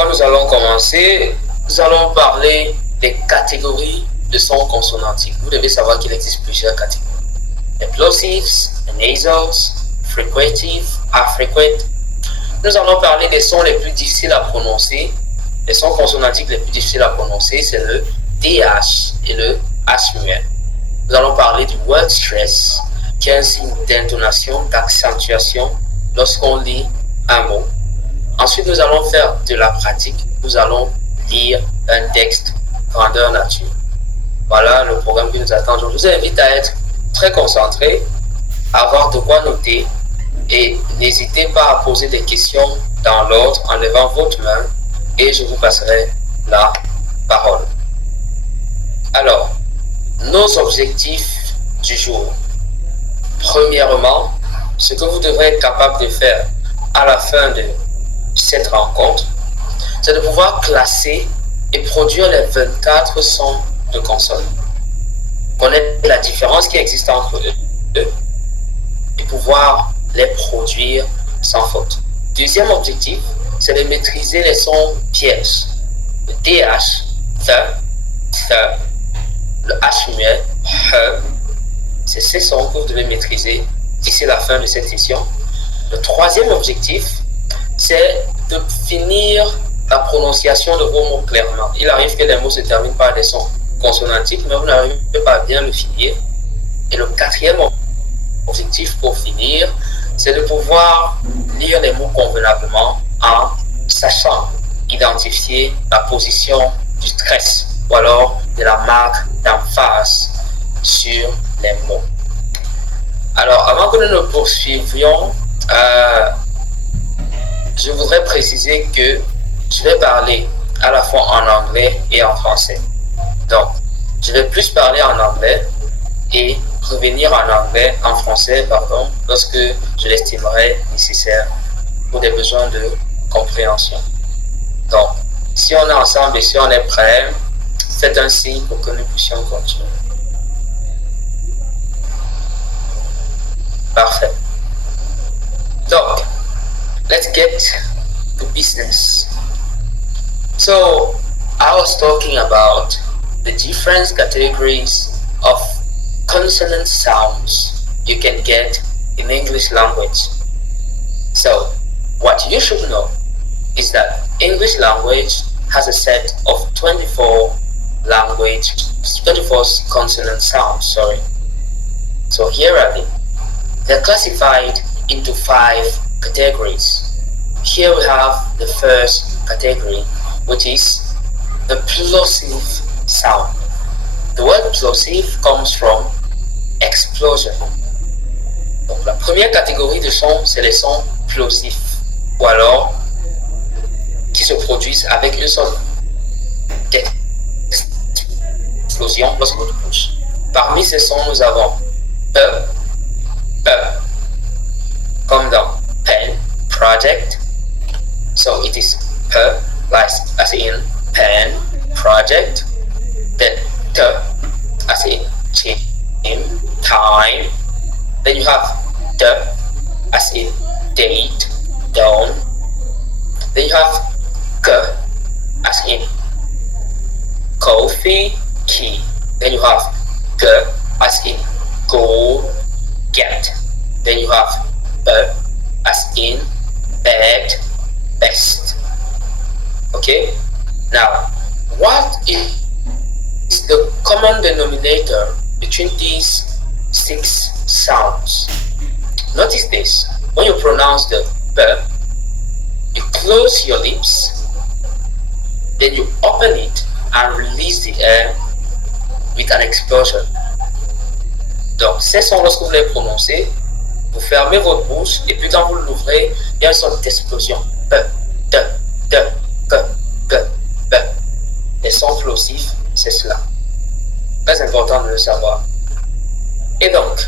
quoi nous allons commencer? Nous allons parler des catégories de sons consonantiques. Vous devez savoir qu'il existe plusieurs catégories. Les plosives, les nasals, frequentive, affrequent. Nous allons parler des sons les plus difficiles à prononcer. Les sons consonantiques les plus difficiles à prononcer, c'est le DH et le H muet. Nous allons parler du word stress, qui est un signe d'intonation, d'accentuation lorsqu'on lit un mot. Ensuite, nous allons faire de la pratique. Nous allons lire un texte grandeur nature. Voilà le programme qui nous attend. Je vous invite à être très concentré, à avoir de quoi noter et n'hésitez pas à poser des questions dans l'ordre en levant votre main et je vous passerai la parole. Alors, nos objectifs du jour. Premièrement, ce que vous devrez être capable de faire à la fin de cette rencontre, c'est de pouvoir classer et produire les 24 sons de consonnes. Connaître la différence qui existe entre eux et pouvoir les produire sans faute. Deuxième objectif, c'est de maîtriser les sons pièges. Le DH, the, le H muet, c'est ces sons que vous devez maîtriser d'ici la fin de cette session. Le troisième objectif, c'est de finir la prononciation de vos mots clairement. Il arrive que les mots se terminent par des sons consonantiques, mais vous n'arrivez pas à bien le finir. Et le quatrième objectif pour finir, c'est de pouvoir lire les mots convenablement en sachant identifier la position du stress ou alors de la marque d'emphase sur les mots. Alors, avant que nous ne poursuivions, je voudrais préciser que je vais parler à la fois en anglais et en français. Donc, je vais plus parler en anglais et revenir en français, lorsque je l'estimerai nécessaire pour des besoins de compréhension. Donc, si on est ensemble et si on est prêt, faites un signe pour que nous puissions continuer. Parfait. Donc, let's get to business. So, I was talking about the different categories of consonant sounds you can get in English language. So, what you should know is that English language has a set of 24 consonant sounds, So here are they. They're classified into 5 categories. Here we have the first category, which is the plosive sound. The word plosive comes from explosion. Donc la première catégorie de sons, c'est les sons plosifs, ou alors qui se produisent avec une sorte d'explosion lorsque vous touchez. Parmi ces sons, nous avons comme dans pen, project. So it is like as in pen, project. Then as in time. Then you have as in date, dawn. Then you have as in coffee, key. Then you have as in go, get. Then you have as in bed, best. Okay? Now, what is the common denominator between these 6 sounds? Notice this. When you pronounce the b, you close your lips, then you open it and release the air with an explosion. Donc, ces sons, lorsque vous les prononcez, vous fermez votre bouche et puis quand vous l'ouvrez, il y a une sorte d'explosion. B, d, d, g, g, b. Les sons plosifs, c'est cela. Très important de le savoir. Et donc,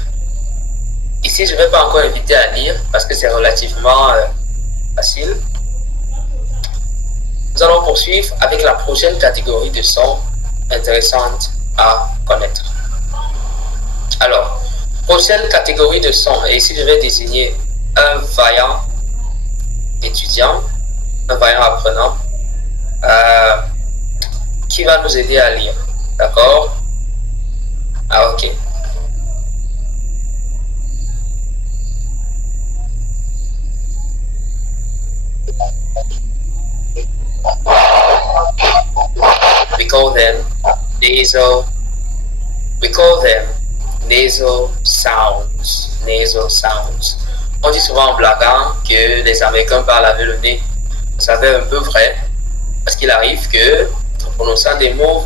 ici, je ne vais pas encore inviter à lire parce que c'est relativement facile. Nous allons poursuivre avec la prochaine catégorie de sons intéressantes à connaître. Alors, prochaine catégorie de sons, et ici je vais désigner un vaillant étudiant, un vaillant apprenant, Euh, qui va nous aider à lire? D'accord? Ah, ok. We call them nasal. We call them nasal sounds. Nasal sounds. On dit souvent en blaguant que les Américains parlent avec le nez. Ça fait un peu vrai, parce qu'il arrive que, en prononçant des mots,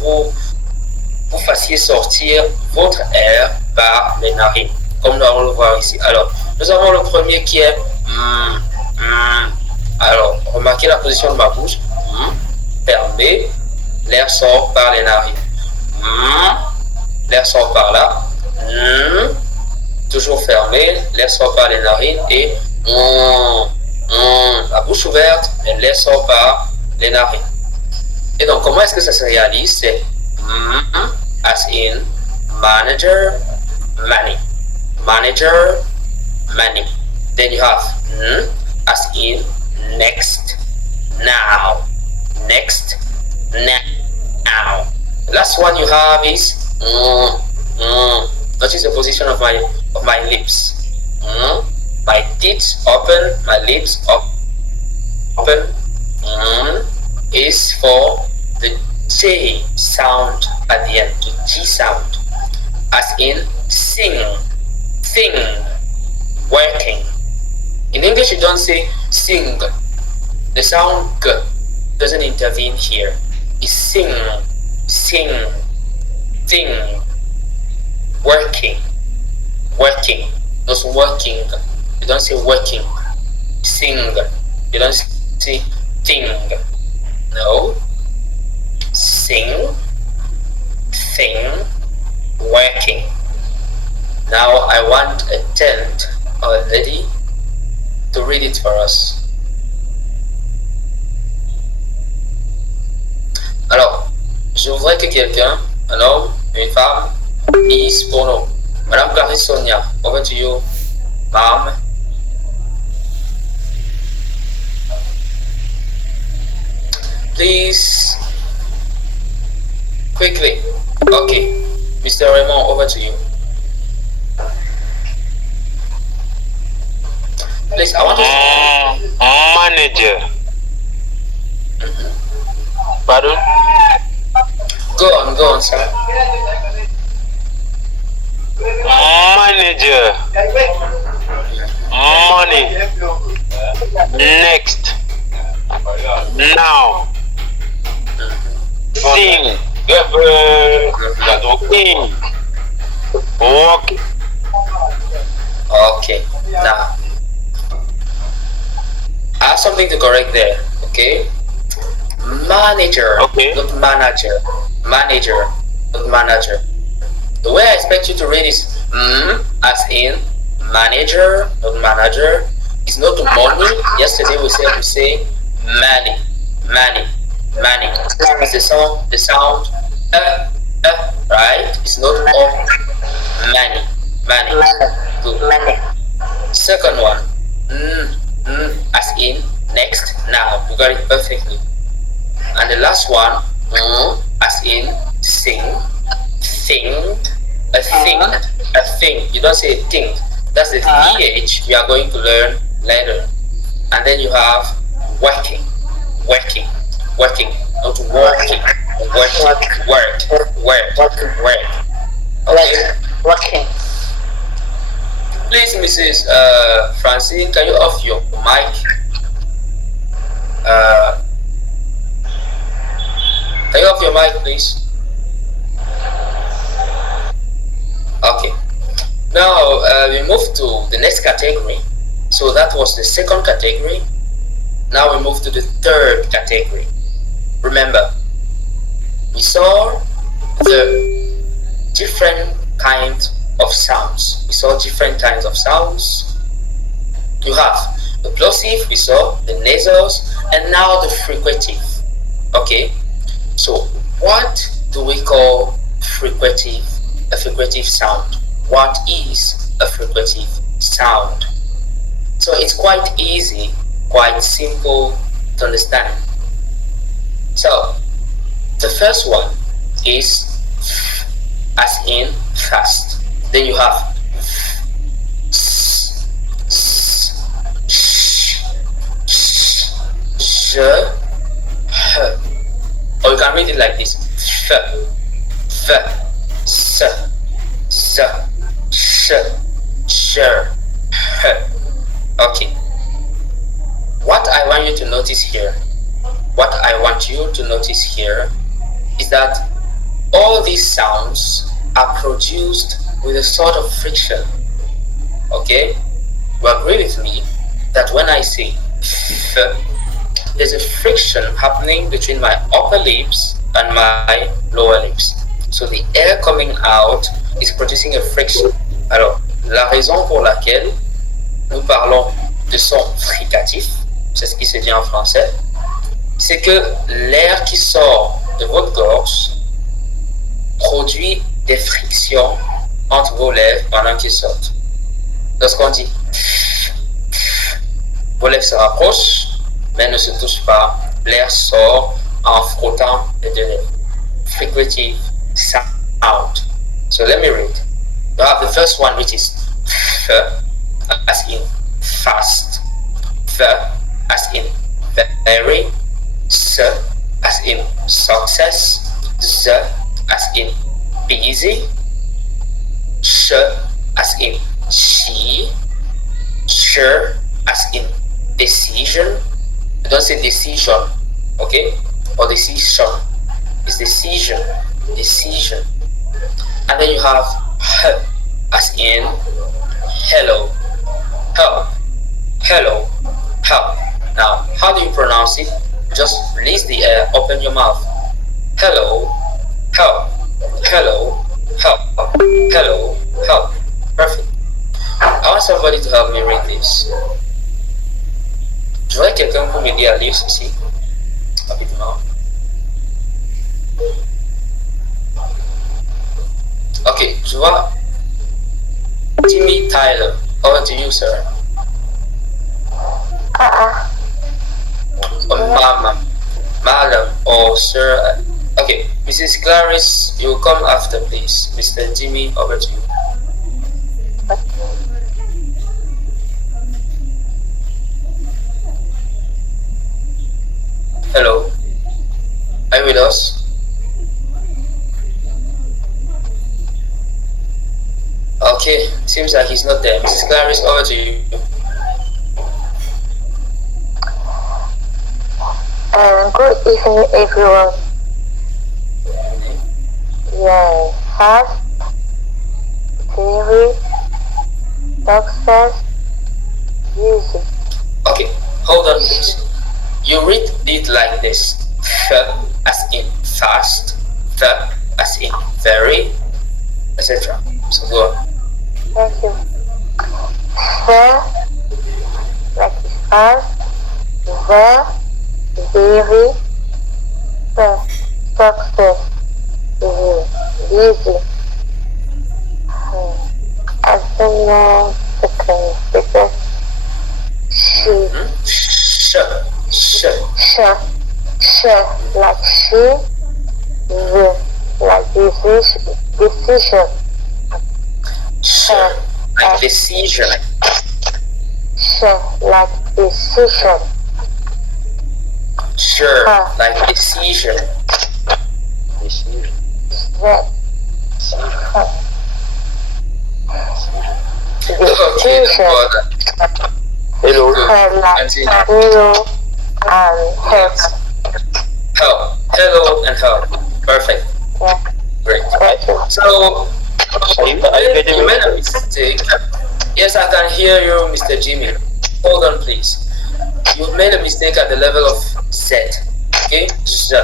vous fassiez sortir votre R par les narines, comme nous allons le voir ici. Alors, nous avons le premier qui est Alors, remarquez la position de ma bouche. Fermé, l'air sort par les narines. L'air sort par là. Toujours fermé, l'air sort par les narines et la bouche ouverte, l'air sort par les narines. Et donc, comment est-ce que ça se réalise? C'est as in manager, money. Manager, money. Then you have as in next, now. Next, now. The last one you have is notice the position of my lips. My teeth open, my lips open. Is for the J sound at the end, the G sound, as in sing, sing, working. In English, you don't say sing. The sound G doesn't intervene here. It's sing, sing, sing, working, working. Not working. You don't say working. Sing. You don't say thing. No. Sing, thing, working. Now I want a tent or a lady to read it for us. Alors, je voudrais que quelqu'un, un homme, une femme, lise pour nous. Madame Clarisse Sonia, over to you, ma'am. Please, quickly. Okay, Mr. Raymond, over to you. Please, I want to. Manager. Pardon? Go on, sir. Manager. Money. Next. Now. Sing. Sing. Walk. Okay, now I have something to correct there. Okay, manager, Okay. not manager. Manager, not manager. The way I expect you to read is as in manager, not manager. It's not money. Yesterday we say money, money, money. It's the sound right? It's not of money, money. Good. Second one, as in next, now. You got it perfectly. And the last one, as in sing, thing, a thing, a thing. You don't say thing. That's the TH we are going to learn later. And then you have working, working, working, not working, work. Okay. Working. Please, Mrs. Francine, can you off your mic? Can you off your mic, please? Okay. Now we move to the next category. So that was the second category. Now we move to the third category. Remember, we saw the different kinds of sounds. We saw different kinds of sounds. You have the plosive, we saw the nasals, and now the fricative. Okay, so what do we call fricative? A fricative sound. What is a fricative sound? So it's quite easy, quite simple to understand. So the first one is as in fast. Then you have s, s, sh, sh, je, h. Or you can read it like this: f, f, s, z, sh, sh, h. Okay. What I want you to notice here, is that all these sounds are produced with a sort of friction. Okay? You agree with me that when I say f, there's a friction happening between my upper lips and my lower lips. So the air coming out is producing a friction. Alors, la raison pour laquelle nous parlons de son fricatif, c'est ce qui se dit en français, c'est que l'air qui sort de votre gorge produit des frictions entre vos lèvres pendant qu'ils sortent. Lorsqu'on dit vos lèvres se rapprochent, mais ne se touchent pas, l'air sort en frottant les deux lèvres. Fricative sound. So let me read. You have the first one, which is f, as in fast, v as in very, s as in success, z as in busy, sh as in she, sh as in decision. You don't say decision, okay? Or decision. It's decision. And then you have h as in hello, help, hello, help. Now, how do you pronounce it? Just release the air, open your mouth. Hello, help, hello, help, hello, help. Perfect. I want somebody to help me read this. Je voudrais quelqu'un pour m'aider à lire ceci rapidement. Ok, je vois Jimmy Tyler. Over to you, sir. Or madam, or sir. Okay, Mrs. Clarice, you will come after, please. Mr. Jimmy, over to you. Hello, are you with us? Okay, seems like he's not there. Mrs. Clarice, over to you. Good evening, everyone. Yeah, fast, theory, success, music. Okay, hold on, please. You read it like this: f as in fast, f as in very, etc. So go on. Thank you. Fair, like it's fast, very, success, easy. I don't know the thing because she, like she, like decision. Like decision. Like decision. Like decision. Decision. Decision. Hello. Like hello and help. Hello and help. Perfect. Yeah. Great. Thank you. So, Are you getting you me? made a mistake. Yes, I can hear you, Mr. Jimmy. Hold on, please. You made a mistake at the level of Z. Okay? Z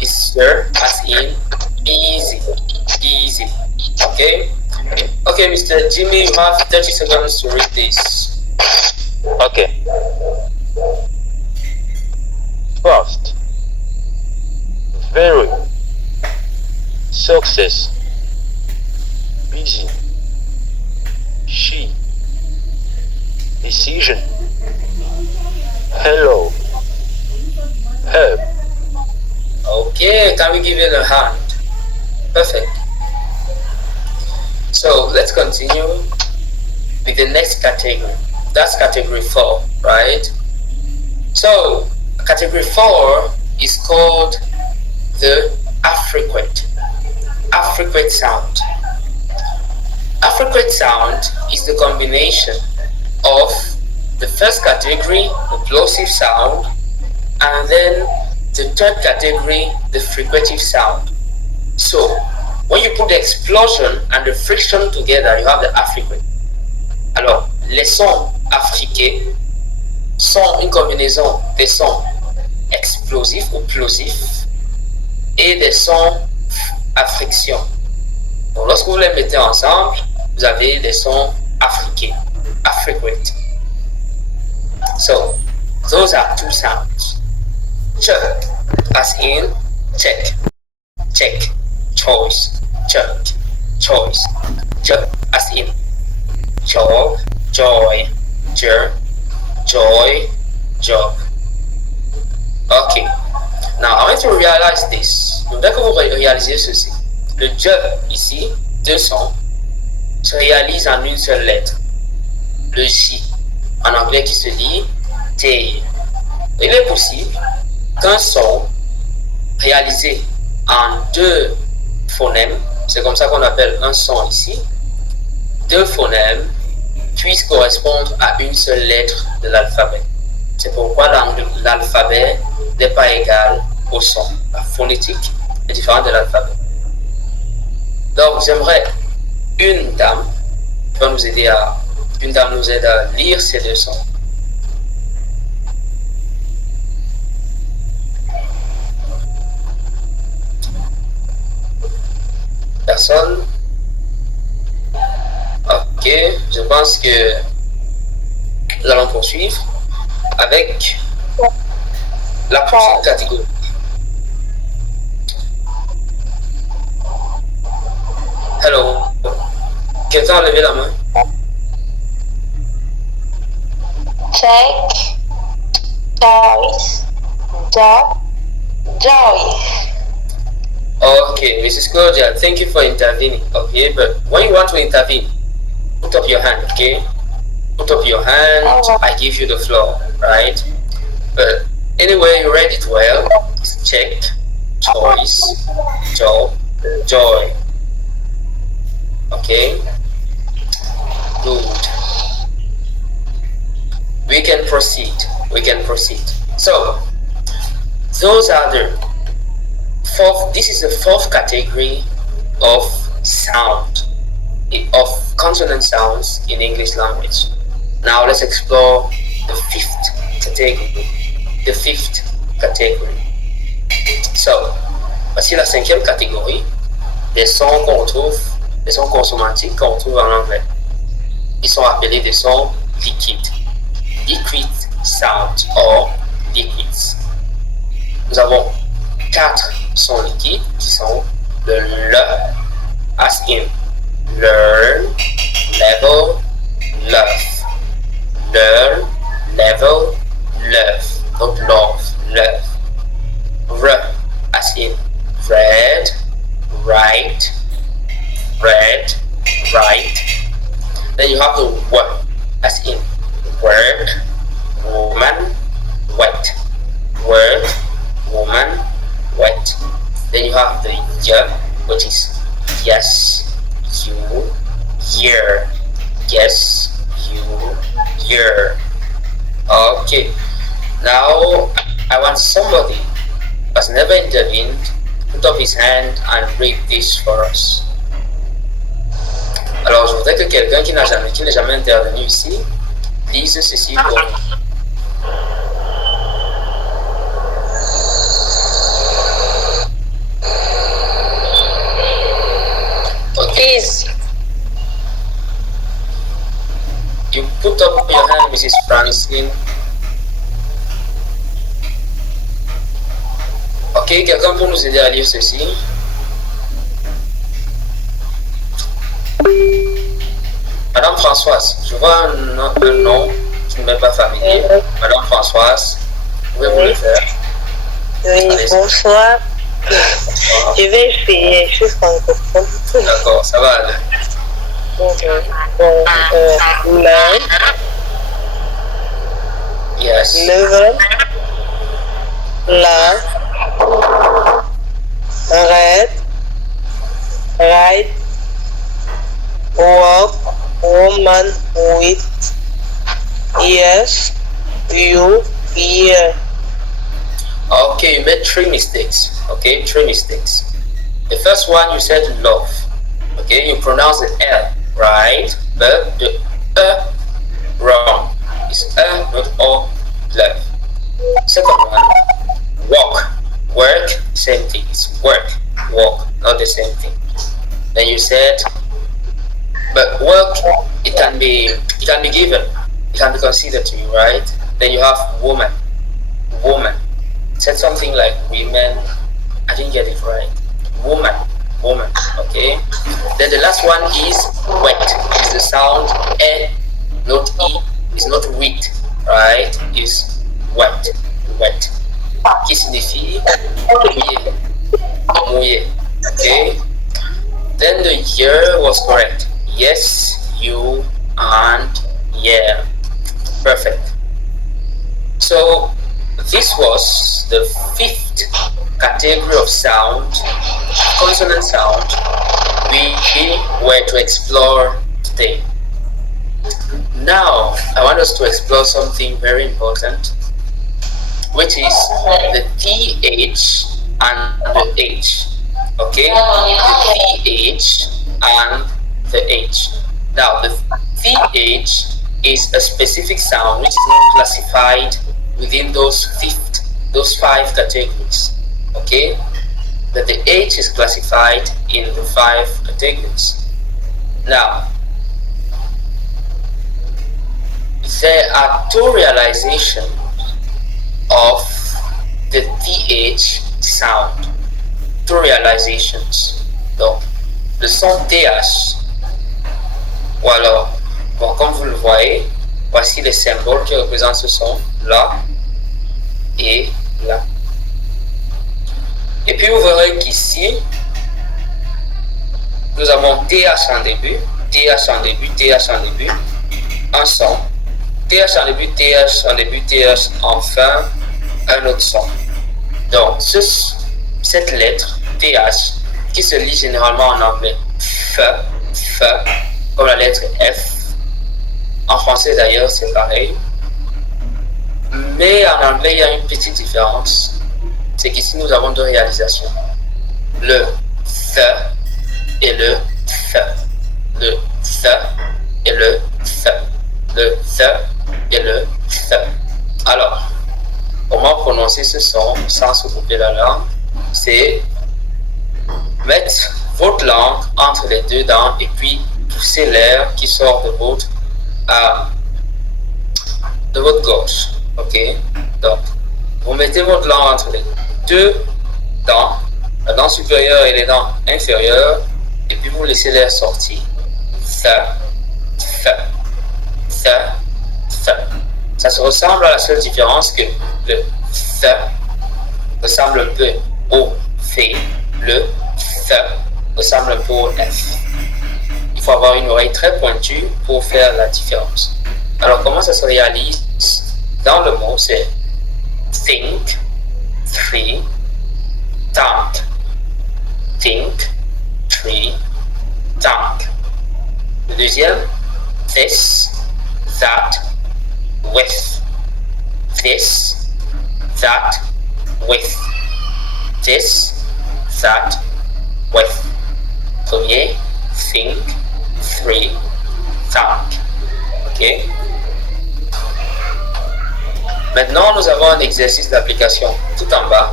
is sir as in easy. Okay? Okay, Mr. Jimmy, you have 30 seconds to read this. Okay. Fast. Very. Success. Busy. She. Decision. Hello. Help. Okay, can we give it a hand? Perfect. So let's continue with the next category. That's category 4, right? So category 4 is called the affriquate. Affriquate sound. Affriquate sound is the combination of the first category, the plosive sound, and then the third category, the fricative sound. So when you put the explosion and the friction together, you have the affriquate. Alors, les sons affriqués sont une combinaison des sons explosifs ou plosifs et des sons à friction. Donc, lorsque vous les mettez ensemble, vous avez des sons affriqués, affriquate. So, those are two sounds. Ch, as in check, check, choice, check, choice. J, as in job, joy, joy, job. Okay. Now, I want to realize this. Donc, dès que vous réalisez ceci, le job ici, deux sons, se réalise en une seule lettre. Le J, en anglais qui se dit T. Il est possible qu'un son réalisé en deux phonèmes, c'est comme ça qu'on appelle un son ici, deux phonèmes puissent correspondre à une seule lettre de l'alphabet. C'est pourquoi l'alphabet n'est pas égal au son. La phonétique est différente de l'alphabet. Donc j'aimerais une dame qui va nous aider nous aide à lire ces deux sons. Personne? Ok, je pense que nous allons poursuivre avec la prochaine catégorie. Hello. Quelqu'un a levé la main? Check, toys, joy. Okay, Mrs. Claudia, thank you for intervening. Okay, but when you want to intervene, put up your hand, okay? Put up your hand, I give you the floor, right? But anyway, you read it well. Check, choice, joy. Okay? Good. We can proceed. So, those are this is the fourth category of sound, of consonant sounds in English language. Now let's explore the fifth category. So, voici la cinquième catégorie des sons qu'on retrouve, des sons consonantiques qu'on retrouve en anglais. Ils sont appelés des sons liquides. Liquid sounds or liquids. Nous avons 4 sons liquides qui sont le L, as in learn, level, love. Learn, level, love. Donc love. R, as in red, right. Then you have the W, as in word, woman, wet. Word, woman, wet. Then you have the Y, which is yes, you, year. Yes, you, year. Okay. Now I want somebody who has never intervened put up his hand and read this for us. Alors je voudrais que quelqu'un qui n'est jamais intervenu ici lise ceci pour nous. Is. You put up your hand, Mrs. Francine. Ok, quelqu'un peut nous aider à lire ceci? Madame Françoise, je vois un nom qui ne m'est pas familier. Madame Françoise, pouvez-vous le faire? Oui, Allez-y. bonsoir. Je vais essayer, je suis francophone. D'accord, ça va aller. Main, Yes. lèvres, là, red, right, walk, woman, with, yes, you, here. Okay, you made 3 mistakes. Okay, 3 mistakes. The first one, you said love. Okay, you pronounce the L, right? But the wrong. It's not O, love. Second one, walk. Work, same thing. It's work, walk, not the same thing. Then you said, but work, it can be given. It can be considered to you, right? Then you have woman. Woman. Said something like women. I didn't get it right. Woman. Okay. Then the last one is wet. It's the sound E, not E. It's not wheat, right? It's wet. Qui signifie mouillé. Okay. Then the year was correct. Yes, you, and yeah. Perfect. So this was the 5th category of sound, consonant sound, we were to explore today. Now, I want us to explore something very important, which is the TH and the H. Okay? The TH and the H. Now, the TH is a specific sound which is not classified within those 5 categories. Okay? But the H is classified in the 5 categories. Now, there are 2 realizations of the TH sound. 2 realizations. Donc, le son TH, ou alors, bon, comme vous le voyez, voici les symboles qui représentent ce son, là et là. Et puis vous verrez qu'ici, nous avons TH en début, TH en début, TH en début, un son, TH en début, TH en début, TH en fin, un autre son. Donc, cette lettre, TH, qui se lit généralement en anglais, F, comme la lettre F. En français d'ailleurs, c'est pareil. Mais en anglais, il y a une petite différence. C'est qu'ici, nous avons 2 réalisations. Le F et le F. Le F et le F. Le F et le F. Alors, comment prononcer ce son sans se couper la langue? C'est mettre votre langue entre les 2 dents et puis pousser l'air qui sort de votre gorge. Ok? Donc, vous mettez votre langue entre les 2 dents, la dent supérieure et les dents inférieures, et puis vous laissez l'air sortir. Ça. Ça se ressemble à la seule différence que le F ressemble un peu au F, le F ressemble un peu au F. Il faut avoir une oreille très pointue pour faire la différence. Alors, comment ça se réalise? Dans le mot, c'est think, tree, tank. Think, tree, tank. Le deuxième, this, that, with. This, that, with. This, that, with. Premier, think, three, tank. Ok? Maintenant, nous avons un exercice d'application tout en bas.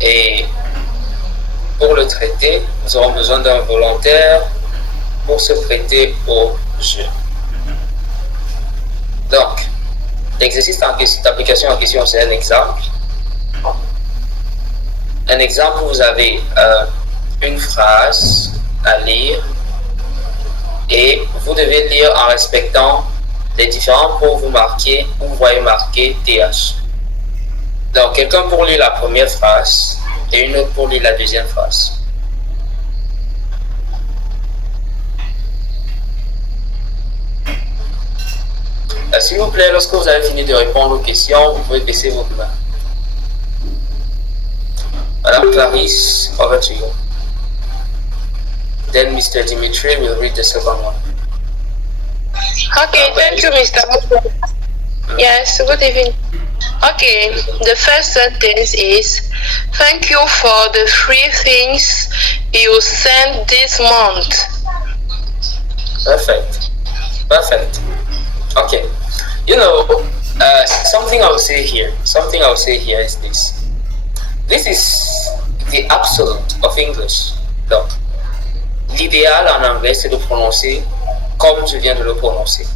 Et pour le traiter, nous aurons besoin d'un volontaire pour se prêter au jeu. Donc, l'exercice d'application en question, c'est un exemple. Un exemple, vous avez une phrase à lire et vous devez lire en respectant les différents mots où vous voyez marqué TH. Donc, quelqu'un pour lire la première phrase et une autre pour lire la deuxième phrase. S'il vous plaît, lorsque vous avez fini de répondre aux questions, vous pouvez baisser votre main. Madame Clarisse, over to you. Then Mr. Dimitri will read the second one. Okay, thank you, Mr. Yes, good evening. Okay, the first sentence is, thank you for the free things you sent this month. Perfect. Perfect. Okay. You know, something I will say here is this. This is the absolute of English. Donc, l'idéal en anglais, c'est de prononcer comme je viens de le prononcer.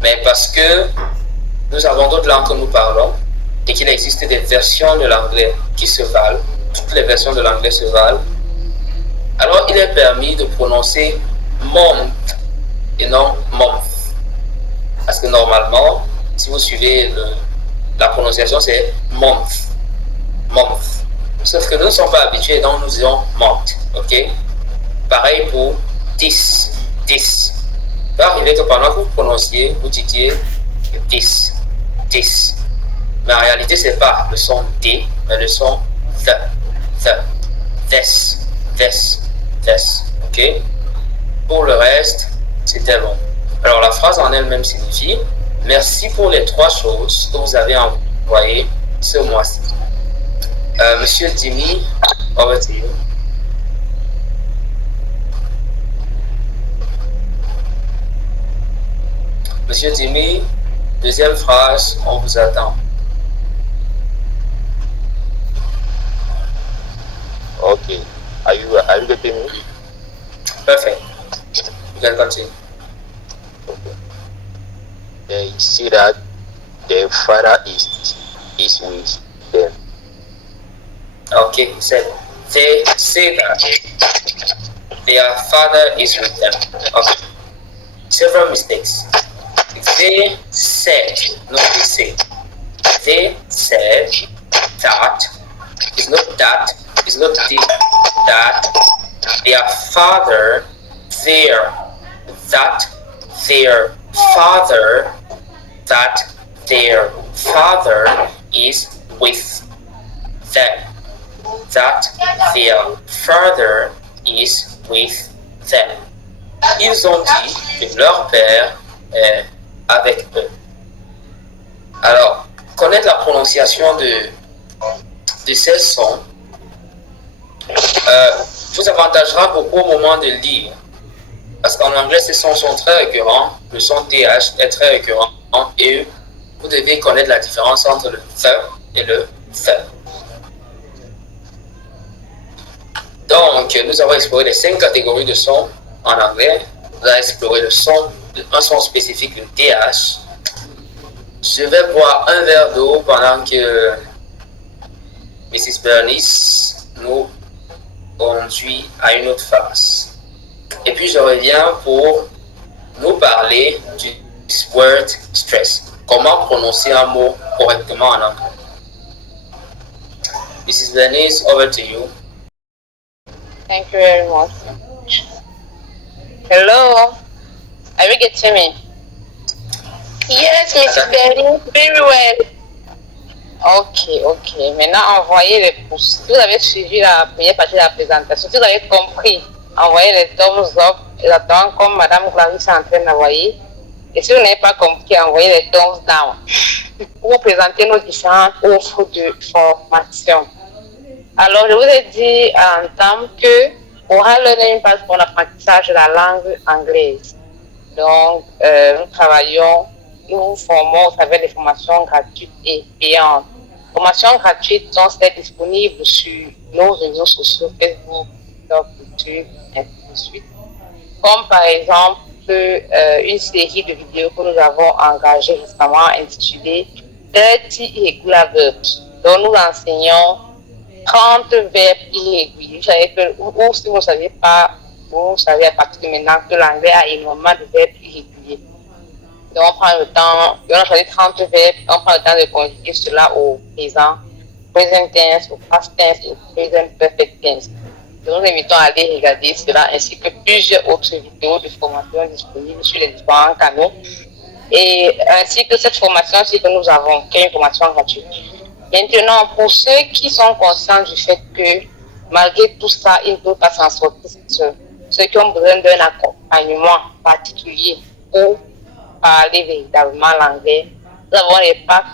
Mais parce que nous avons d'autres langues que nous parlons et qu'il existe des versions de l'anglais qui se valent, toutes les versions de l'anglais se valent, alors il est permis de prononcer month et non month. Parce que normalement, si vous suivez la prononciation, c'est month. Month. Sauf que nous ne sommes pas habitués, donc nous disons month. Ok? Pareil pour this. This. Il peut arriver que pendant que vous prononciez, vous disiez this. This. Mais en réalité, ce n'est pas le son D, mais le son the. This. This. This. Ok? Pour le reste, c'était long. Alors la phrase en elle-même signifie « Merci pour les 3 choses que vous avez envoyées ce mois-ci. » Monsieur Dimi, over to you. Monsieur Dimi, deuxième phrase, on vous attend. Okay. Are you getting me? Perfect. You can continue. They see that their father is with them. Okay, they say that their father is with them. Okay. Several mistakes. They said, not they say. They said that, it's not that, it's not the, that their father, that their father is with them. That their father is with them. Ils ont dit que leur père est avec eux. Alors, connaître la prononciation de ces sons vous avantagera beaucoup au moment de lire. Parce qu'en anglais, ces sons sont très récurrents. Le son TH est très récurrent. Et vous devez connaître la différence entre le th et le th. Donc, nous avons exploré les 5 catégories de sons en anglais. Nous avons exploré un son spécifique, le TH. Je vais boire un verre d'eau pendant que Mrs. Bernice nous conduit à une autre phase. Et puis je reviens pour nous parler du word stress. Comment prononcer un mot correctement en anglais. Mrs. Bernice, over to you. Thank you very much. Hello, are you getting me? Yes, Mrs. Berry, very well. Ok. Maintenant, envoyez les pouces. Si vous avez suivi la première partie de la présentation, si vous avez compris, envoyez les thumbs up, exactement comme Madame Clarisse est en train d'envoyer. Et si vous n'avez pas compris, envoyez les thumbs down pour vous présenter nos différentes offres de formation. Alors, je vous ai dit à l'entame que Oral Learning passe pour l'apprentissage de la langue anglaise. Donc, nous nous formons au travers des formations gratuites et payantes. Formations gratuites sont celles disponibles sur nos réseaux sociaux, Facebook, TikTok, YouTube, et ainsi de suite. Comme par exemple, une série de vidéos que nous avons engagées récemment intitulée Dirty Irregular Verbs, dont nous enseignons 30 verbes irréguliers. Ou si vous ne savez pas, vous savez à partir de maintenant que l'anglais a énormément de verbes irréguliers. Donc, on prend le temps, on a choisi 30 verbes, on prend le temps de conjuguer cela au présent, present tense, au past tense et present perfect tense. Donc, nous invitons à aller regarder cela ainsi que plusieurs autres vidéos de formation disponibles sur les différents canaux. Et ainsi que cette formation aussi que nous avons, qui est une formation gratuite. Maintenant, pour ceux qui sont conscients du fait que malgré tout ça, ils ne peuvent pas s'en sortir seuls, ceux qui ont besoin d'un accompagnement particulier pour parler véritablement l'anglais, nous avons les packs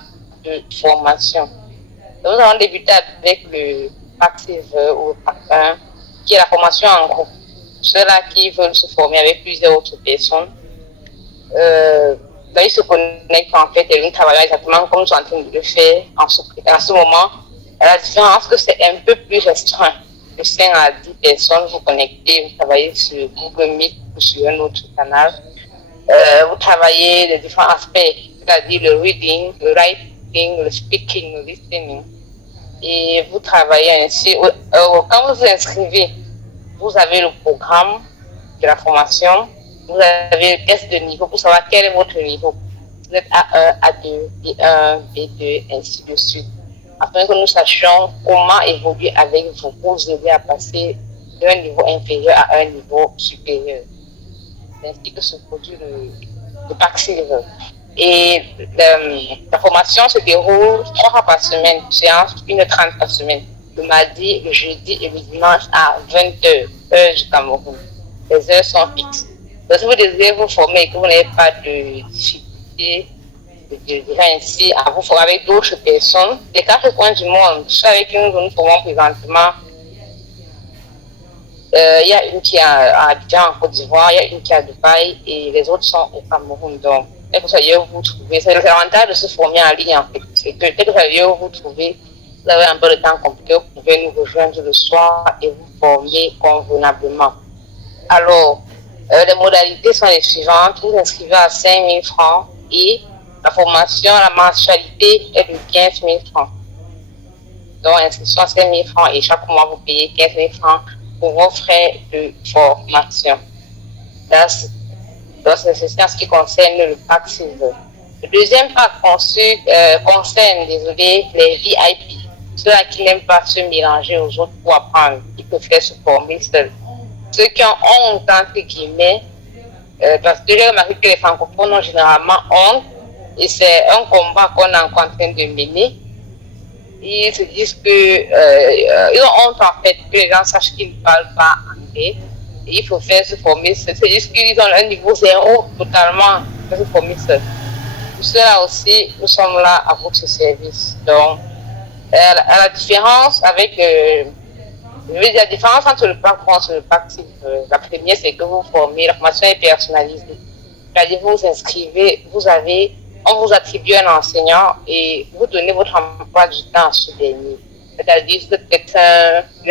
de formation. Donc, nous allons débuter avec le pack Silver ou le pack 1, qui est la formation en groupe. Ceux-là qui veulent se former avec plusieurs autres personnes, ils se connectent en fait et nous travaillons exactement comme nous sommes en train de le faire en ce moment. La différence que c'est un peu plus restreint. De 5 à 10 personnes, vous connectez, vous travaillez sur Google Meet ou sur un autre canal. Vous travaillez les différents aspects, c'est-à-dire le reading, le writing, le speaking, le listening. Et vous travaillez ainsi. Quand vous vous inscrivez, vous avez le programme de la formation, vous avez le test de niveau pour savoir quel est votre niveau. Vous êtes A1, A2, B1, B2, ainsi de suite. Afin que nous sachions comment évoluer avec vous pour vous aider à passer d'un niveau inférieur à un niveau supérieur. C'est ainsi que se produit le pack Silver. Et la formation se déroule 3 fois par semaine, séance 1h30 par semaine, le mardi, le jeudi et le dimanche à 20h, heure du Cameroun. Les heures sont fixes. Donc, si vous désirez vous former et que vous n'avez pas de difficulté, je dirais ainsi, à vous former avec d'autres personnes, les 4 coins du monde, ceux avec qui nous formons présentement, il y a une qui est à Abidjan, en Côte d'Ivoire, il y a une qui est à Dubaï et les autres sont au Cameroun. Donc, quel que soit lieu où vous trouvez, c'est l'avantage de se former en ligne en fait. C'est que quel que soit lieu où vous trouvez, vous avez un peu de temps compliqué, vous pouvez nous rejoindre le soir et vous former convenablement. Alors, les modalités sont les suivantes. Vous vous inscrivez à 5 000 francs et la formation, la mensualité est de 15 000 francs. Donc, inscription à 5 000 francs et chaque mois, vous payez 15 000 francs pour vos frais de formation. Donc, c'est en ce qui concerne le pack Silver. Le deuxième pack concerne, désolé, les VIP. Ceux-là qui n'aiment pas se mélanger aux autres pour apprendre, qui préfèrent se former seuls. Ceux qui ont honte, entre guillemets, parce que j'ai remarqué que les francophones ont généralement honte, et c'est un combat qu'on est encore en train de mener. Ils se disent que ils ont honte en fait que les gens sachent qu'ils ne parlent pas anglais. Et il faut faire se former. C'est juste qu'ils ont un niveau zéro totalement pour se former seul. Pour cela aussi, nous sommes là à votre service. Donc, la différence avec la différence entre le pack France et le pack Silver, la première c'est que vous formez, la formation est personnalisée. C'est-à-dire vous vous inscrivez, on vous attribue un enseignant et vous donnez votre emploi du temps à ce dernier. C'est-à-dire que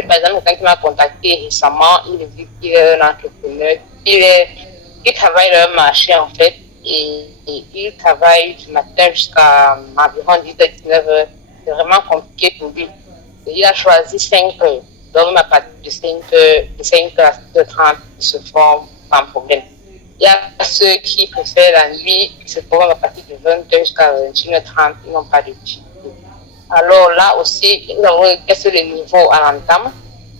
par exemple, quelqu'un qui m'a contacté récemment, il dit qu'il est un entrepreneur, il travaille dans un marché en fait, et il travaille du matin jusqu'à environ 10h-19h. C'est vraiment compliqué pour lui. Et il a choisi 5 heures. Donc, à partir de 5h à 6h30, il se forme sans problème. Il y a ceux qui préfèrent la nuit, qui se forment à partir de 20h jusqu'à 21h30, ils n'ont pas de difficulté. Alors là aussi, nous avons quel est le niveau à l'entame,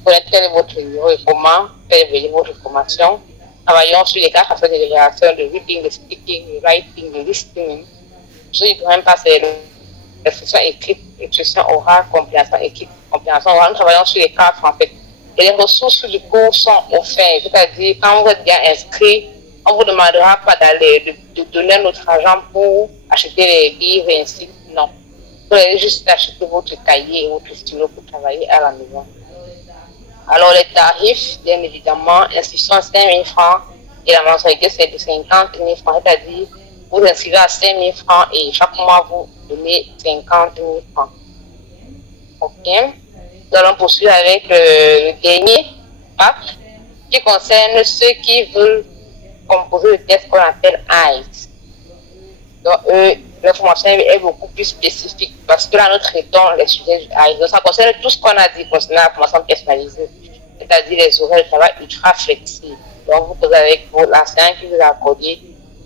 connaître quel est votre niveau et comment faire évoluer votre formation. Travaillons sur les 4 aspects de l'évaluation, le reading, le speaking, le writing, le listening. Je ne peux même pas faire l'expression écrite, l'expression orale, compréhension écrite, compréhension orale. Nous travaillons sur les 4 en fait. Et les ressources du cours sont offertes, c'est-à-dire quand vous êtes bien inscrit, on ne vous demandera pas de donner notre argent pour acheter les livres et ainsi. Non. Vous pouvez juste acheter votre cahier et votre stylo pour travailler à la maison. Alors, les tarifs, bien évidemment, inscription à 5 000 francs et la mensualité, c'est de 50 000 francs. C'est-à-dire, vous inscrivez à 5 000 francs et chaque mois, vous donnez 50 000 francs. OK. Nous allons poursuivre avec le dernier pack qui concerne ceux qui veulent composer le test qu'on appelle IELTS. Donc, l'information est beaucoup plus spécifique parce que là, nous traitons les sujets du IELTS. Donc, ça concerne tout ce qu'on a dit concernant la formation personnalisée, c'est-à-dire les horaires de travail ultra flexibles. Donc, vous posez avec l'enseignant qui vous a accordé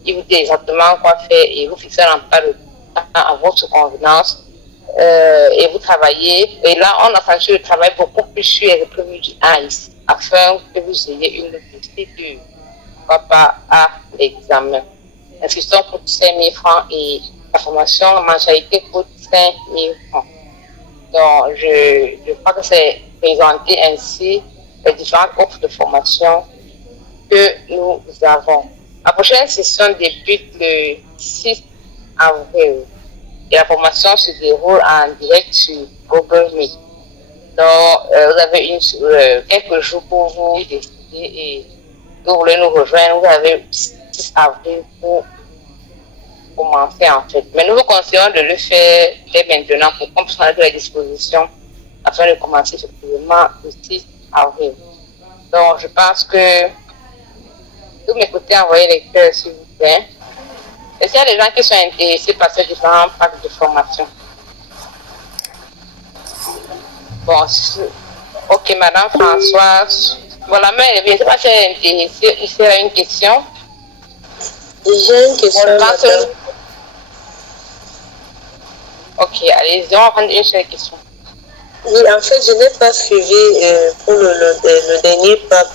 il vous dit exactement quoi faire et vous fixez un emploi de temps à votre convenance. Et vous travaillez. Et là, on a fait le travail beaucoup plus sur les prévus du ICE afin que vous ayez une réussite de pas à l'examen. L'inscription coûte 5 000 francs et la formation en mensualité coûte 5 000 francs. Donc, je crois que c'est présenté ainsi les différentes offres de formation que nous avons. La prochaine session débute le 6 avril et la formation se déroule en direct sur Google Meet. Donc, vous avez quelques jours pour vous décider et vous voulez nous rejoindre. Vous avez 6 avril pour commencer en fait. Mais nous vous conseillons de le faire dès maintenant pour qu'on puisse prendre de la disposition afin de commencer effectivement le 6 avril. Donc, je pense que vous m'écoutez, envoyez les cœurs s'il vous plaît. Est-ce qu'il y a des gens qui sont intéressés par ces différents packs de formation? Bon, ok, Madame Françoise. Voilà, mais je ne sais pas si elle est intéressée. Ici, elle a une question. J'ai une question, madame. Ok, allez-y, on va prendre une seule question. Oui, en fait, je n'ai pas suivi pour le dernier pack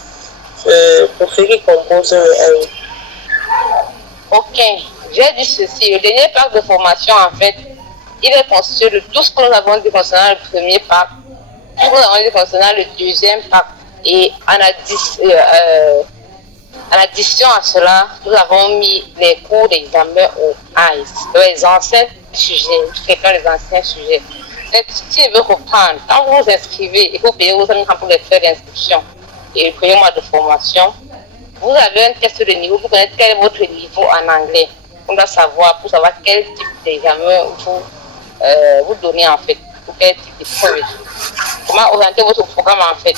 pour ceux qui composent le AI. Ok, j'ai dit ceci. Le dernier pack de formation, en fait, il est constitué de tout ce que nous avons dit concernant le premier pack, tout ce que nous avons dit concernant le deuxième pack. Et en addition à cela, nous avons mis les cours d'examen au ICE, les anciens sujets, traitant les anciens sujets. Si je veux reprendre, quand vous vous inscrivez et que vous payez vos amis pour les frais d'inscription et le premier mois de formation, vous avez un test de niveau pour connaître quel est votre niveau en anglais. On doit savoir, pour savoir quel type d'examen vous donnez en fait, ou quel type de preuve. Comment orienter votre programme en fait.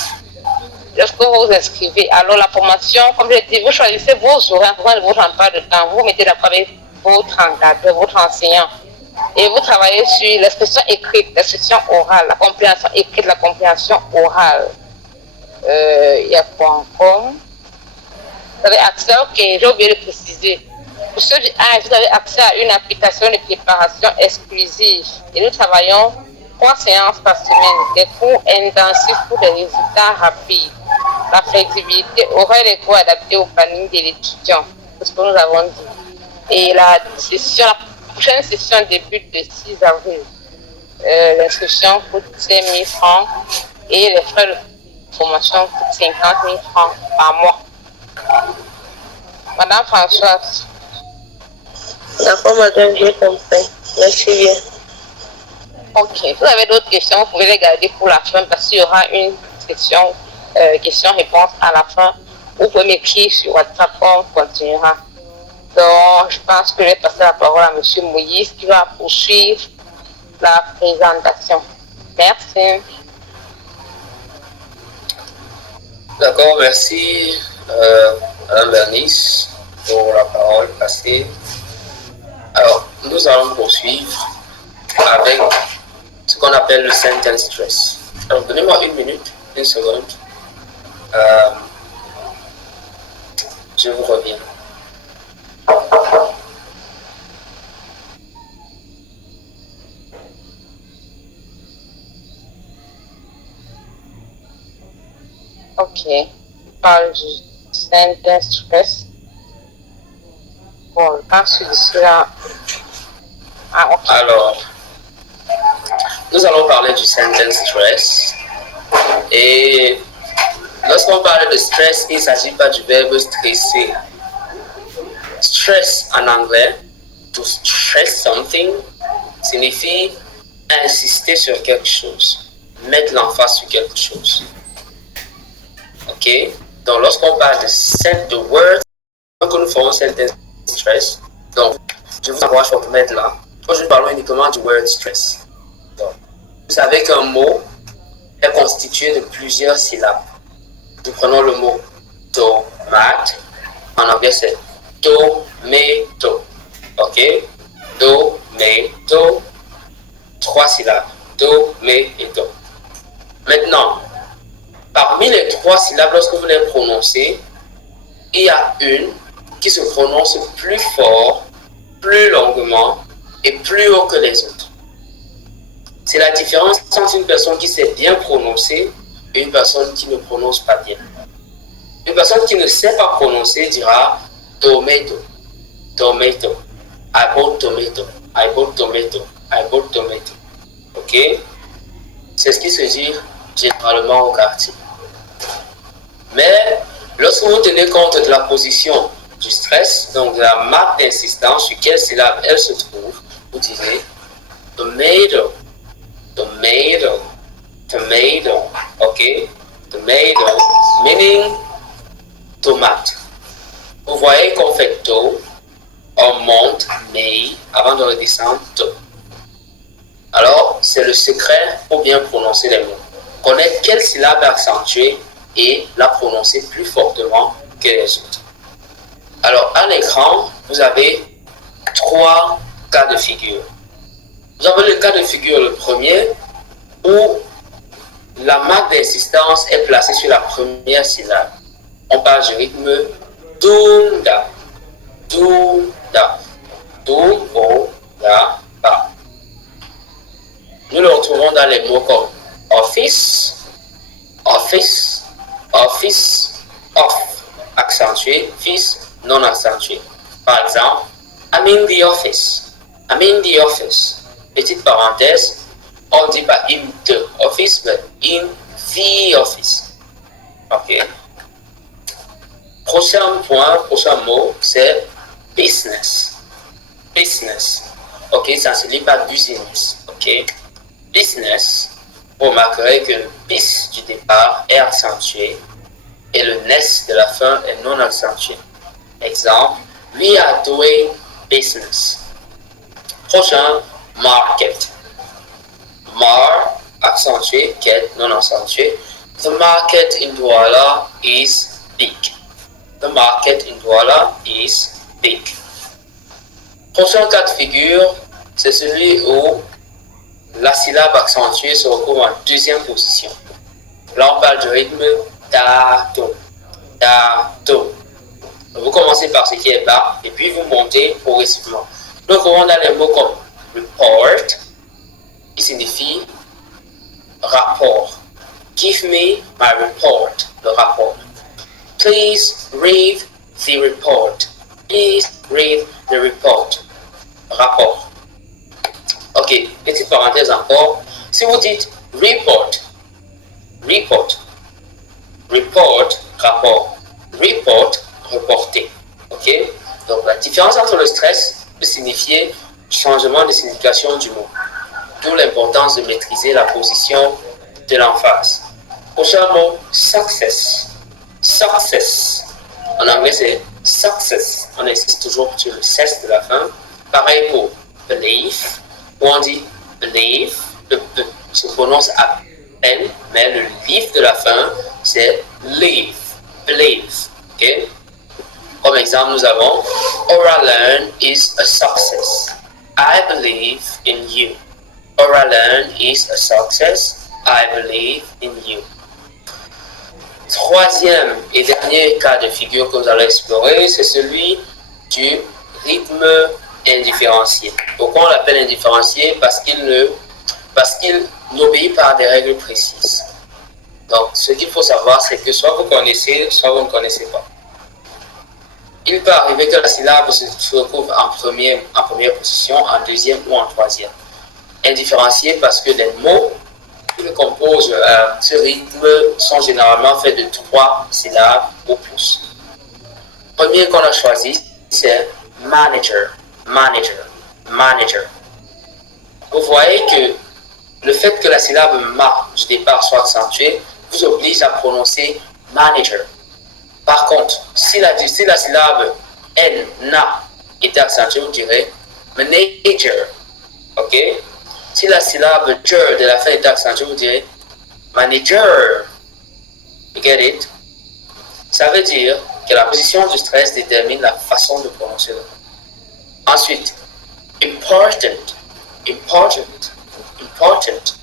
Lorsque vous vous inscrivez, alors la formation, comme je l'ai dit, vous choisissez vos horaires, votre emploi de temps, vous mettez d'accord avec votre encadreur, votre enseignant. Et vous travaillez sur l'expression écrite, l'expression orale, la compréhension écrite, la compréhension orale. Il y a quoi encore? Vous avez accès, ok, j'ai oublié de préciser. Pour ceux du âge, vous avez accès à une application de préparation exclusive. Et nous travaillons 3 séances par semaine, des cours intensifs pour des résultats rapides. La flexibilité aurait les cours adaptés au planning de l'étudiant, c'est ce que nous avons dit. Et la prochaine session débute le 6 avril. L'inscription coûte 5 000 francs et les frais de formation coûtent 50 000 francs par mois. Madame Françoise. D'accord, madame, j'ai compris. Merci bien. Ok, vous avez d'autres questions, vous pouvez les garder pour la fin parce qu'il y aura une session questions-réponses à la fin. Vous pouvez m'écrire sur WhatsApp, on continuera. Donc, je pense que je vais passer la parole à M. Moïse qui va poursuivre la présentation. Merci. D'accord, merci Mme Bernice pour la parole passée. Alors, nous allons poursuivre avec ce qu'on appelle le sentence stress. Alors, donnez-moi une minute, une seconde. Je vous reviens. Ok, on parle du sentence stress. Bon, ensuite de cela. Ah, ok. Alors, nous allons parler du sentence stress. Et lorsqu'on parle de stress, il ne s'agit pas du verbe stresser. Stress en anglais, to stress something, signifie insister sur quelque chose, mettre l'emphase sur quelque chose. Ok? Donc, lorsqu'on parle de word, donc nous faisons sentence stress. Donc, je vous encourage à mettre là. Aujourd'hui, nous parlons uniquement du word stress. Donc, vous savez qu'un mot est constitué de plusieurs syllabes. Nous prenons le mot tomate. En anglais, c'est tomato. Ok? Tomato. 3 syllabes. Tomato. Maintenant, parmi les 3 syllabes, lorsque vous les prononcez, il y a une qui se prononce plus fort, plus longuement et plus haut que les autres. C'est la différence entre une personne qui sait bien prononcer et une personne qui ne prononce pas bien. Une personne qui ne sait pas prononcer dira tomato, tomato, I bought tomato, I bought tomato, I bought tomato. Ok? C'est ce qui se dit généralement au quartier. Mais lorsque vous tenez compte de la position du stress, donc de la marque d'insistance sur quelle syllabe elle se trouve, vous direz tomato, tomato, tomato, ok? Tomato, meaning tomate. Vous voyez qu'on fait to, on monte may avant de redescendre to. Alors, c'est le secret pour bien prononcer les mots. Connaître quelle syllabe accentuer et la prononcer plus fortement que les autres. Alors, à l'écran, vous avez 3 cas de figure. Vous avez le cas de figure, le premier, où la marque d'insistance est placée sur la première syllabe. On parle du rythme dunda, dunda, dunda, ba. Nous le retrouvons dans les mots comme office, office, office, off, accentué, fils, non accentué. Par exemple, I'm in the office, I'm in the office. Petite parenthèse, on ne dit pas in the office, mais in the office. Ok. Prochain point, prochain mot, c'est business. Business. Ok, ça se lit par business. Ok. Business. Vous remarquerez que le bis du départ est accentué et le ness de la fin est non accentué. Exemple, we are doing business. Prochain, market. Mar, accentué, get, non accentué. The market in Douala is big. The market in Douala is big. Prochain cas de figure, c'est celui où la syllabe accentuée se retrouve en deuxième position. Là, on parle du rythme da-do, da-do. Vous commencez par ce qui est bas et puis vous montez progressivement. Donc, on a les mots comme report, qui signifie rapport. Give me my report, le rapport. Please read the report. Please read the report. Rapport. Ok, petite parenthèse encore. Si vous dites report, report, report, rapport, report, reporter. Ok, donc la différence entre le stress peut signifier changement de signification du mot. D'où l'importance de maîtriser la position de l'emphase. Prochain mot, success. Success. En anglais, c'est success. On insiste toujours sur le cesse de la fin. Pareil pour believe. Où on dit believe. Le B se prononce à peine, mais le live de la fin, c'est live. Believe. Okay? Comme exemple, nous avons Oralearn is a success. I believe in you. Oralearn is a success. I believe in you. Troisième et dernier cas de figure que nous allons explorer, c'est celui du rythme indifférencié. Pourquoi on l'appelle indifférencié? Parce qu'il n'obéit pas à des règles précises. Donc, ce qu'il faut savoir, c'est que soit vous connaissez, soit vous ne connaissez pas. Il peut arriver que la syllabe se retrouve en première position, en deuxième ou en troisième. Indifférencié parce que les mots qui le composent ce rythme sont généralement faits de 3 syllabes ou plus. Le premier qu'on a choisi, c'est manager, manager, manager. Vous voyez que le fait que la syllabe ma du départ soit accentuée vous oblige à prononcer manager. Par contre, si la syllabe N, na, était accentuée, vous direz manager. Ok? Si la syllabe ger de la fin est accentuée, vous direz manager. You get it? Ça veut dire que la position du stress détermine la façon de prononcer le mot. Ensuite, important, important, important.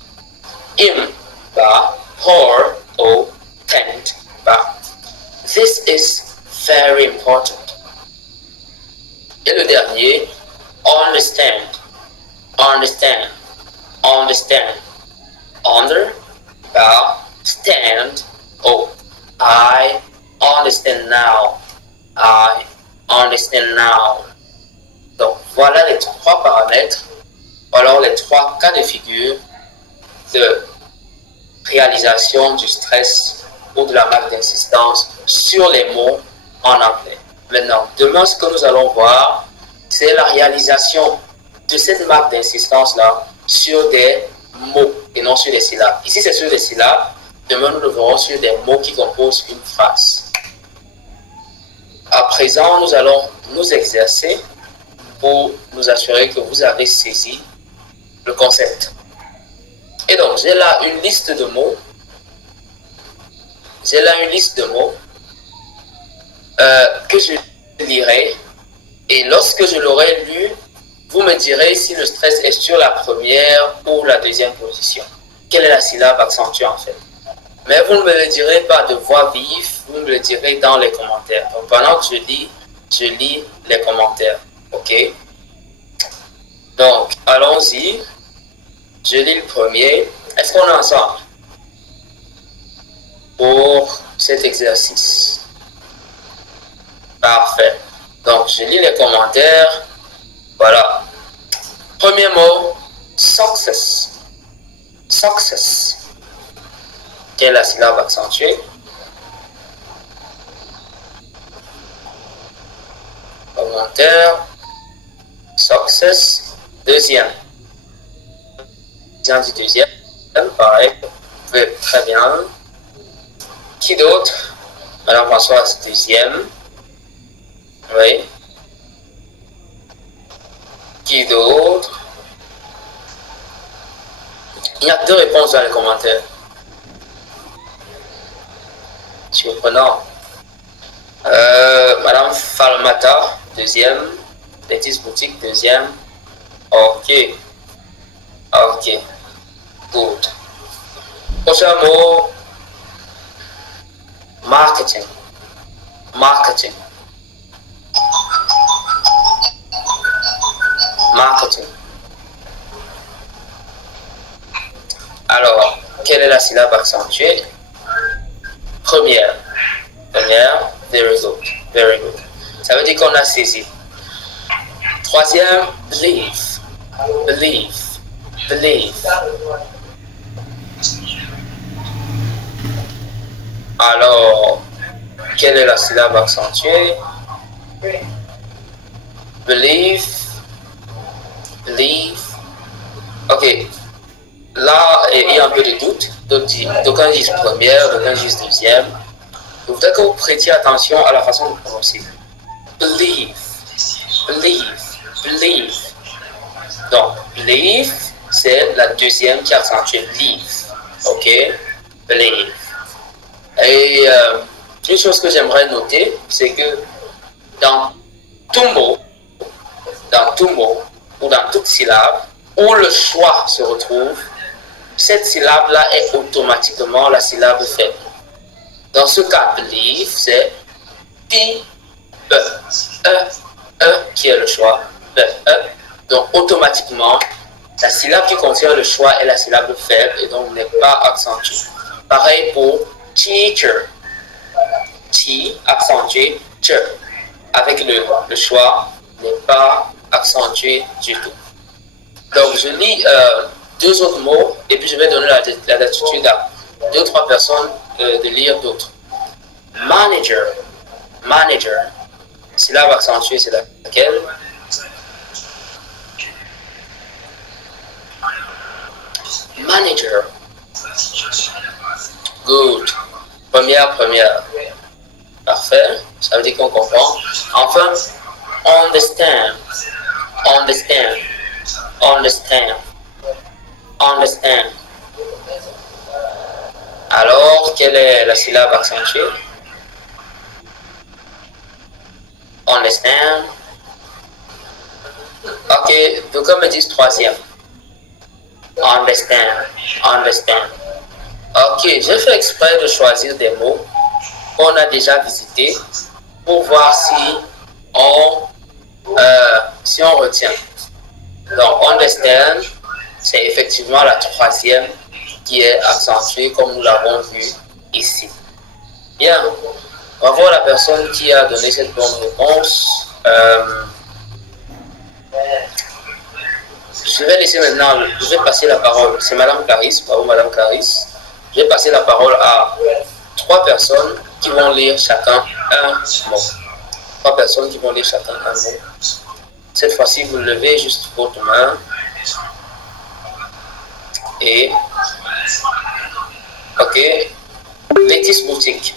Im, ba, por, o, tent, ba. This is very important. Et le dernier, understand, understand, understand. Under, par, stand, oh, I understand now, I understand now. Donc voilà les trois paramètres, alors les trois cas de figure de réalisation du stress ou de la marque d'insistance sur les mots en anglais. Maintenant, demain, ce que nous allons voir, c'est la réalisation de cette marque d'insistance-là sur des mots et non sur des syllabes. Ici, c'est sur des syllabes. Demain, nous le verrons sur des mots qui composent une phrase. À présent, nous allons nous exercer pour nous assurer que vous avez saisi le concept. Et donc, j'ai là une liste de mots. J'ai là une liste de mots que je lirai. Et lorsque je l'aurai lu, vous me direz si le stress est sur la première ou la deuxième position. Quelle est la syllabe accentuée en fait? Mais vous ne me le direz pas de voix vive, vous me le direz dans les commentaires. Donc pendant que je lis les commentaires. Ok? Donc, allons-y. Je lis le premier. Est-ce qu'on est ensemble pour cet exercice? Parfait. Donc, je lis les commentaires. Voilà. Premier mot, success. Success. Quelle est la syllabe accentuée? Commentaire. Success. Deuxième. Deuxième. Pareil. Très bien. Qui d'autre? Madame Françoise, deuxième. Oui. Qui d'autre? Il y a deux réponses dans les commentaires. Surprenant. Madame Falmata, deuxième. Lettice Boutique, deuxième. Ok. Ok. Good. Prochain mot. Marketing. Marketing. Marketing. Alors, quelle est la syllabe accentuée? Première. Première. Very good. Very good. Ça veut dire qu'on a saisi. Troisième. Believe. Believe. Believe. Alors, quelle est la syllabe accentuée? Believe. Believe. Ok. Là, il y a un peu de doute. D'aucuns disent première, d'aucuns disent deuxième. Je voudrais que vous prêtiez attention à la façon de prononcer. Believe. Believe. Believe. Donc, believe, c'est la deuxième qui accentue leave. Ok? Believe. Et une chose que j'aimerais noter, c'est que dans tout mot ou dans toute syllabe où le choix se retrouve, cette syllabe-là est automatiquement la syllabe faible. Dans ce cas, believe, c'est qui est le choix, donc automatiquement, la syllabe qui contient le choix est la syllabe faible et donc n'est pas accentuée. Pareil pour teacher, T accentué, ch, avec le choix n'est pas accentué du tout. Donc je lis deux autres mots et puis je vais donner la latitude à deux ou trois personnes de lire d'autres. Manager, manager, syllabe accentuée, c'est laquelle? Manager. Good. Première. Parfait. Ça veut dire qu'on comprend. Enfin, understand. Alors, quelle est la syllabe accentuée? Understand. Ok, donc comme me disent troisième. Understand. Ok, j'ai fait exprès de choisir des mots qu'on a déjà visités pour voir si on Si on retient, donc understand, c'est effectivement la troisième qui est accentuée comme nous l'avons vu ici. Bien, on va voir la personne qui a donné cette bonne réponse. Je vais laisser maintenant, je vais passer la parole, c'est Madame Clarisse, bravo Madame Clarisse. Je vais passer la parole à 3 personnes qui vont lire chacun un mot. 3 personnes qui vont lire chacun un mot. Cette fois-ci, vous levez juste votre main. Et, ok, Letis Boutique,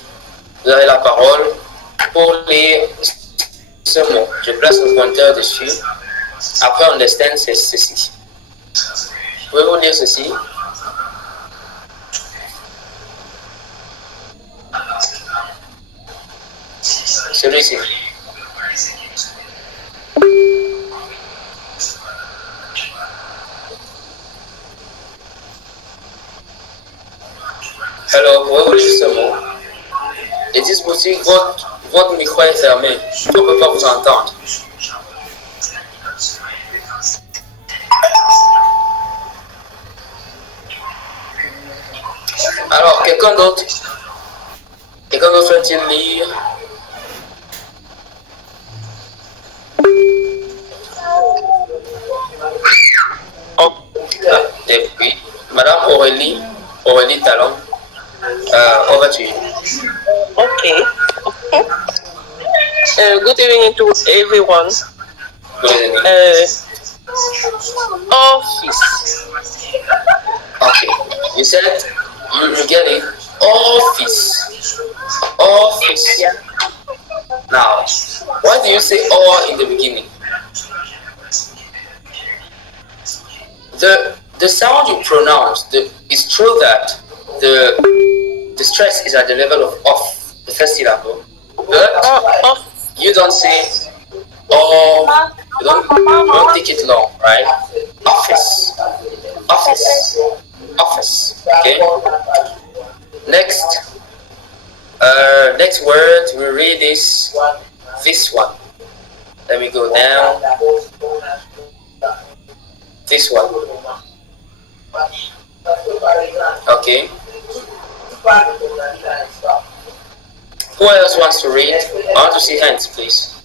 vous avez la parole pour lire ce mot. Je place le pointeur dessus. Après, understand, c'est ceci. Pouvez-vous lire ceci? Celui-ci. Alors, pouvez-vous lire ce mot? Les dispositifs, votre micro est fermé. On ne peut pas vous entendre. Alors, quelqu'un d'autre veut-il lire? Oui. Madame Aurélie Talon, over to you. Okay. Good evening to everyone. Good evening. Office. Okay. You said you get it. Office. Yeah. Now, why do you say "or" in the beginning? The sound you pronounce, it's true that the stress is at the level of off, the first syllable, but you don't say "or," you don't take it long, right? Office. Okay. Next word we read is this one. Let me go down. This one. Okay. Who else wants to read? I want to see hands, please.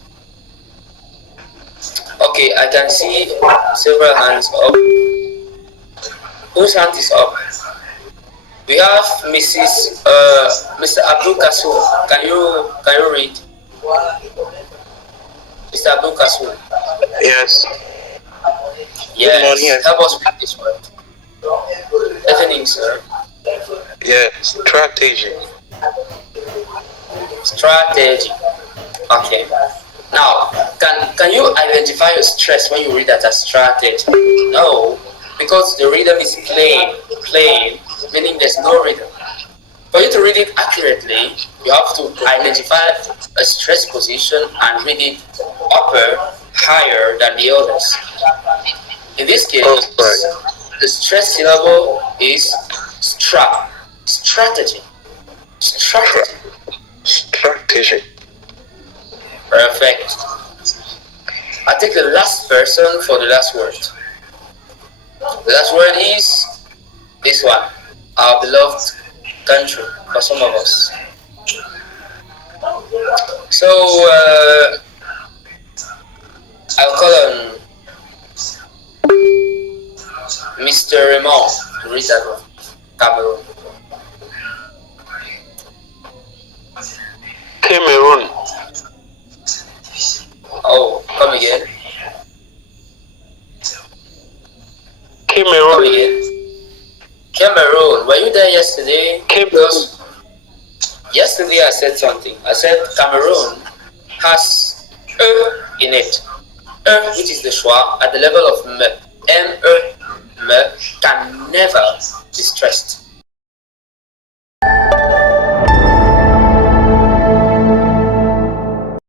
Okay, I can see several hands up. Whose hand is up? We have Mr. Abdul Kassoum. Can you read? Mr. Abdul Kassoum. Yes. Yes. Help us with this word. Evening, sir. Yeah, strategy. Strategy. Okay. Now, can you identify your stress when you read that as strategy? No, because the rhythm is plain, meaning there's no rhythm. For you to read it accurately, you have to identify a stress position and read it upper, higher than the others. In this case, the stress syllable is strategy. Perfect. I take the last person for the last word. The last word is this one, our beloved country, for some of us. So, I'll call on Mr. Raymond to read that one. Cameroon. Oh, come again. Cameroon. Cameroon. Were you there yesterday? Cameroon. Yesterday I said something. I said Cameroon has in it. Which is the schwa at the level of me. M-E, me, can never be stressed.